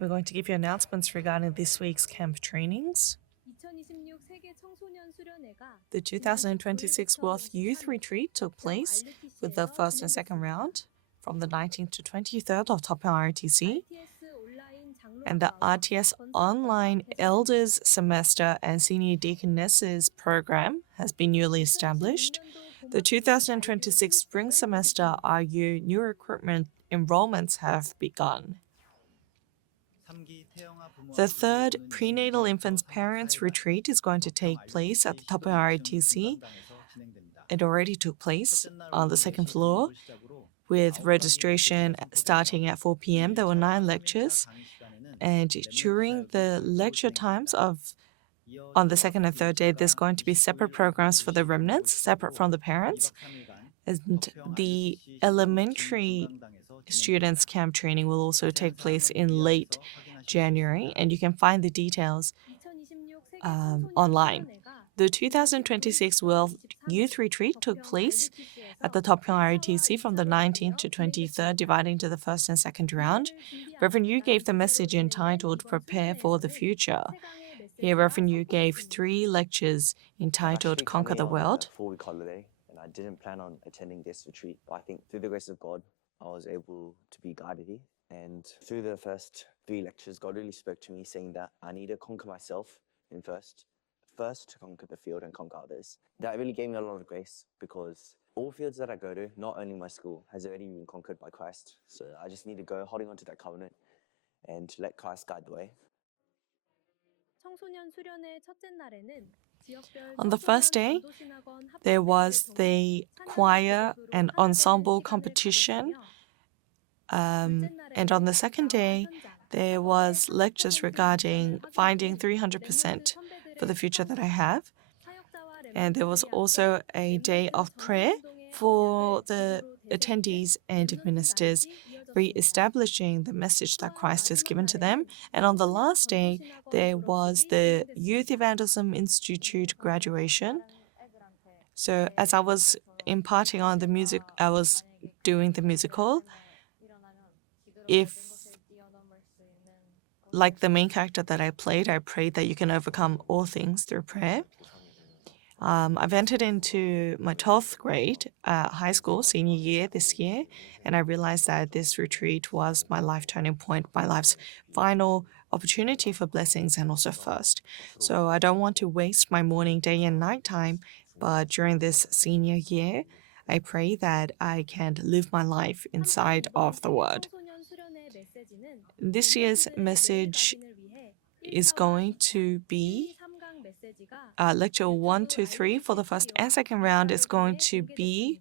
We're going to give you announcements regarding this week's camp trainings. The 2026 World Youth Retreat took place with the first and second round from the 19th to 23rd of Top RTC. And the RTS Online Elders Semester and Senior Deaconesses program has been newly established. The 2026 Spring Semester RU new recruitment enrollments have begun. The third Prenatal Infants Parents Retreat is going to take place at the top of RITC. It already took place on the second floor with registration starting at 4 p.m. There were 9 lectures. And during the lecture times on the second and third day, there's going to be separate programs for the remnants, separate from the parents. And the elementary students camp training will also take place in late January, and you can find the details online. The 2026 World Youth Retreat took place at the Top Hill RTC from the 19th to 23rd, dividing to the first and second round. Reverend Yu gave the message entitled Prepare for the Future. Here, Reverend Yu gave 3 lectures entitled Conquer the World. 4-week holiday, and I didn't plan on attending this retreat, but I think through the grace of God, I was able to be guided here. And through the first 3 lectures, God really spoke to me saying that I need to conquer myself in first to conquer the field and conquer others. That really gave me a lot of grace because all fields that I go to, not only my school, has already been conquered by Christ. So I just need to go holding on to that covenant and to let Christ guide the way. On the first day, there was the choir and ensemble competition. And on the second day, there was lectures regarding finding 300% for the future that I have. And there was also a day of prayer for the attendees and ministers, re-establishing the message that Christ has given to them. And on the last day, there was the Youth Evangelism Institute graduation. So as I was imparting on the music, I was doing the musical. If, like the main character that I played, I prayed that you can overcome all things through prayer. I've entered into my 12th grade high school senior year this year, and I realized that this retreat was my life turning point, my life's final opportunity for blessings and also first. So I don't want to waste my morning, day, and night time, but during this senior year, I pray that I can live my life inside of the Word. This year's message is going to be lecture 1, 2, 3 for the first and second round is going to be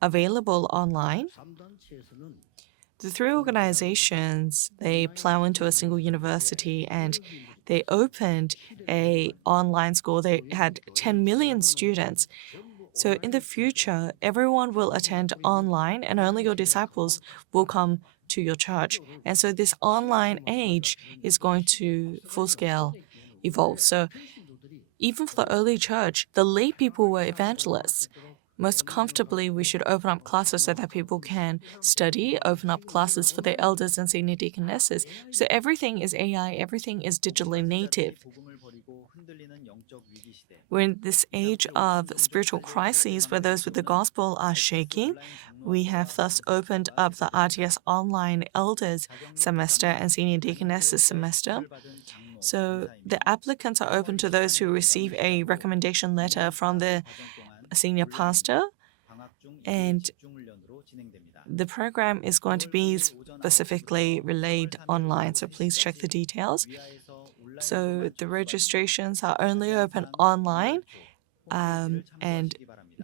available online. The 3 organizations, they plow into a single university and they opened a online school. They had 10 million students. So in the future, everyone will attend online and only your disciples will come to your church. And so this online age is going to full scale evolve. So even for the early church, the lay people were evangelists. Most comfortably, we should open up classes so that people can study, open up classes for their elders and senior deaconesses. So everything is AI, everything is digitally native. We're in this age of spiritual crises where those with the gospel are shaking. We have thus opened up the RTS Online Elders Semester and Senior Deaconesses Semester. So the applicants are open to those who receive a recommendation letter from the senior pastor, and the program is going to be specifically relayed online, so please check the details. So the registrations are only open online, and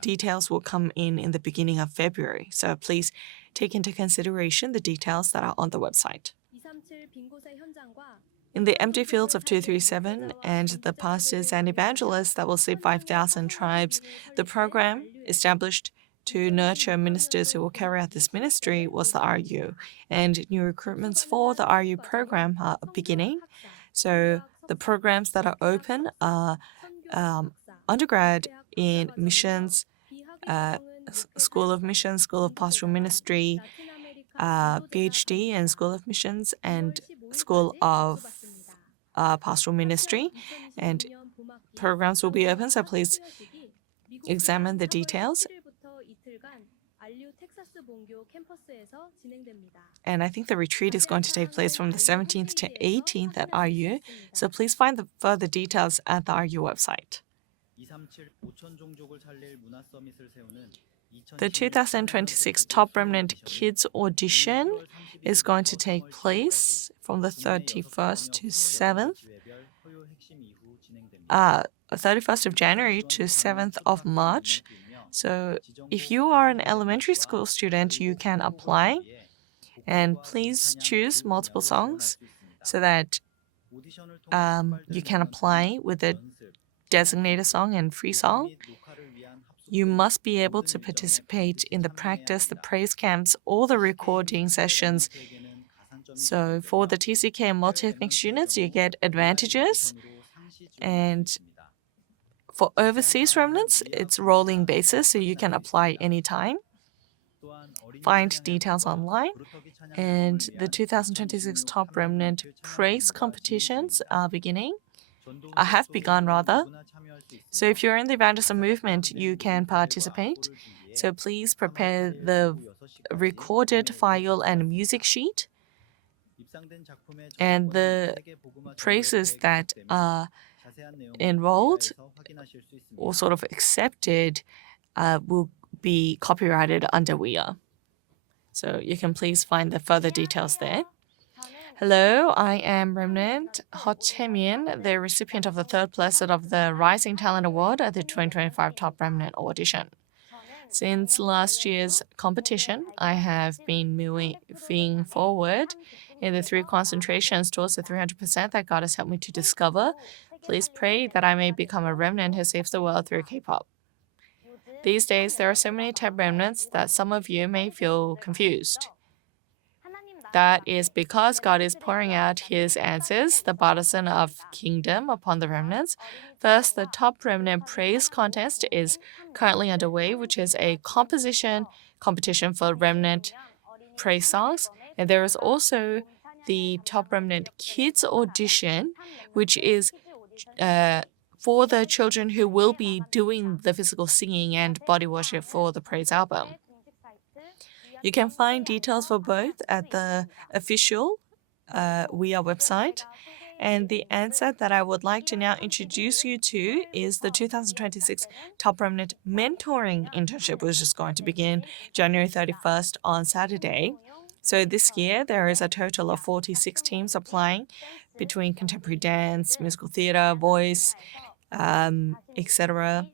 details will come in the beginning of February. So please take into consideration the details that are on the website. In the empty fields of 237 and the pastors and evangelists that will save 5,000 tribes, the program established to nurture ministers who will carry out this ministry was the RU. And new recruitments for the RU program are beginning. So the programs that are open are undergrad in missions, School of Missions, School of Pastoral Ministry, PhD in School of Missions and School of Pastoral Ministry, and programs will be open, so please examine the details. And I think the retreat is going to take place from the 17th to 18th at RU, so please find the further details at the RU website. The 2026 Top Remnant Kids Audition is going to take place from the 31st to 7th, 31st of January to 7th of March. So if you are an elementary school student, you can apply, and please choose multiple songs so that you can apply with a designated song and free song. You must be able to participate in the practice, the praise camps, or the recording sessions. So for the TCK and multi-ethnic students, you get advantages. And for overseas remnants, it's rolling basis, so you can apply anytime. Find details online. And the 2026 Top Remnant Praise competitions are have begun rather. So if you're in the evangelism movement, you can participate. So please prepare the recorded file and music sheet. And the praises that are enrolled or sort of accepted will be copyrighted under WIA. So you can please find the further details there. Hello, I am Remnant Ho-Chae-min, the recipient of the third place of the Rising Talent Award at the 2025 Top Remnant Audition. Since last year's competition, I have been moving forward in the 3 concentrations towards the 300% that God has helped me to discover. Please pray that I may become a remnant who saves the world through K-pop. These days, there are so many type remnants that some of you may feel confused. That is because God is pouring out His answers, the partisan of kingdom, upon the remnants. First, the Top Remnant Praise Contest is currently underway, which is a composition competition for remnant praise songs. And there is also the Top Remnant Kids Audition, which is for the children who will be doing the physical singing and body worship for the praise album. You can find details for both at the official WIA website. And the answer that I would like to now introduce you to is the 2026 Top Remnant Mentoring Internship, which is going to begin January 31st on Saturday. So this year, there is a total of 46 teams applying between contemporary dance, musical theater, voice, etc.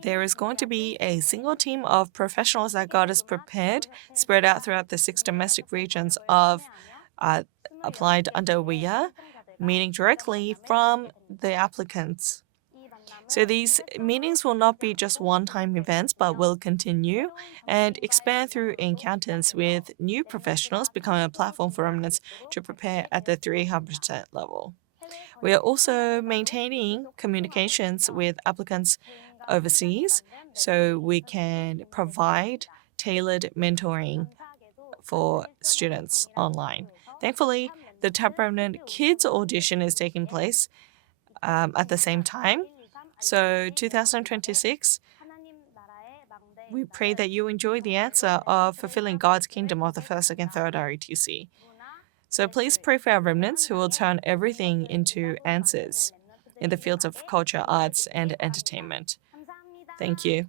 There is going to be a single team of professionals that God has prepared, spread out throughout the 6 domestic regions of applied under WIA, meeting directly from the applicants. So these meetings will not be just one-time events, but will continue and expand through encounters with new professionals, becoming a platform for remnants to prepare at the 300% level. We are also maintaining communications with applicants overseas so we can provide tailored mentoring for students online. Thankfully, the Top Remnant Kids Audition is taking place at the same time. So 2026, we pray that you enjoy the answer of fulfilling God's kingdom of the first, second, third RUTC. So please pray for our remnants who will turn everything into answers in the fields of culture, arts, and entertainment. Thank you.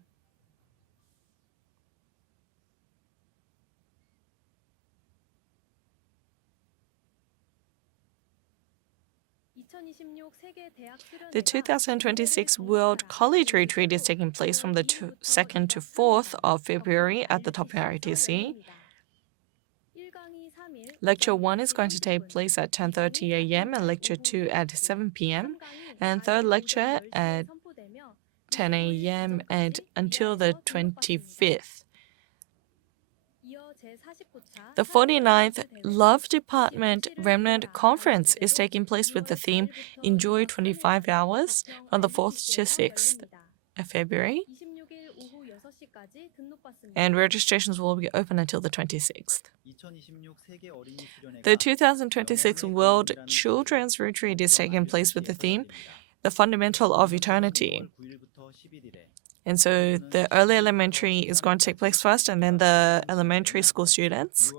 The 2026 World College Retreat is taking place from the 2nd to 4th of February at the Top RTC. Lecture 1 is going to take place at 10:30 a.m. and Lecture 2 at 7 p.m. and third lecture at 10 a.m. and until the 25th. The 49th Love Department Remnant Conference is taking place with the theme Enjoy 25 Hours from the 4th to 6th of February. And registrations will be open until the 26th. The 2026 World Children's Retreat is taking place with the theme, The Fundamental of Eternity. And so the early elementary is going to take place first, and then the elementary school students.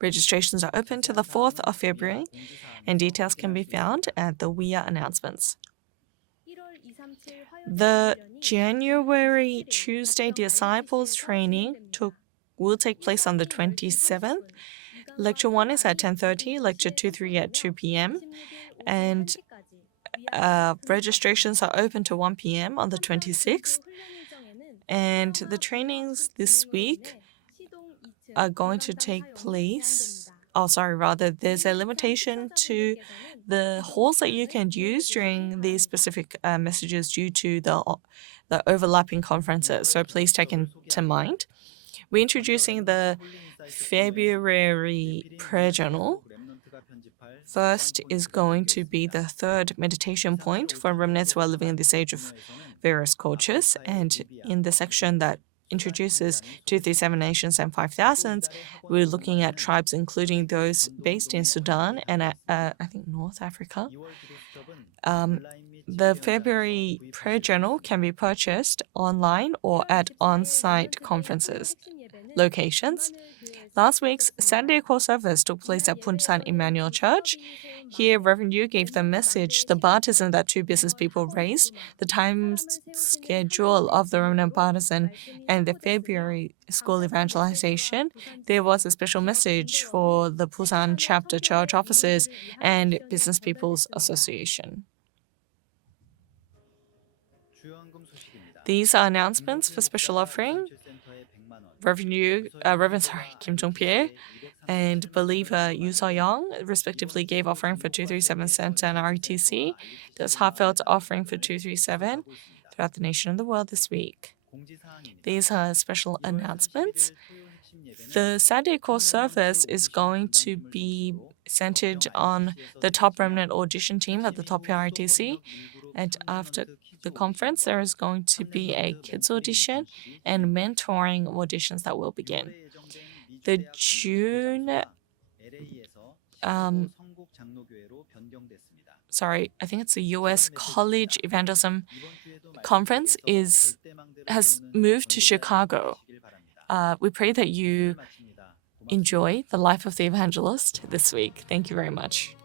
Registrations are open to the 4th of February, and details can be found at the WIA announcements. The January Tuesday Disciples training will take place on the 27th. Lecture 1 is at 10:30, Lecture 2-3 at 2 p.m. And registrations are open to 1 p.m. on the 26th. And the trainings this week are going to take place. There's a limitation to the halls that you can use during these specific messages due to the overlapping conferences. So please take into mind. We're introducing the February prayer journal. First is going to be the third meditation point for remnants who are living in this age of various cultures. And in the section that introduces 237 nations and 5,000s, we're looking at tribes including those based in Sudan and I think North Africa. The February prayer journal can be purchased online or at on-site conferences locations. Last week's Sunday call service took place at Punsan Emmanuel Church. Here, Reverend Yu gave the message, the baptism that two business people raised, the time schedule of the remnant baptism, and the February school evangelization. There was a special message for the Busan chapter church offices and Business People's Association. These are announcements for special offering. Reverend Kim Jong-pil and believer Yu So-young respectively gave offering for 237 cents and RTC. There's heartfelt offering for 237 throughout the nation and the world this week. These are special announcements. The Sunday call service is going to be centered on the top remnant audition team at the top RTC. And after the conference, there is going to be a kids audition and mentoring auditions that will begin. The June, I think it's the U.S. College Evangelism Conference has moved to Chicago. We pray that you enjoy the life of the evangelist this week. Thank you very much.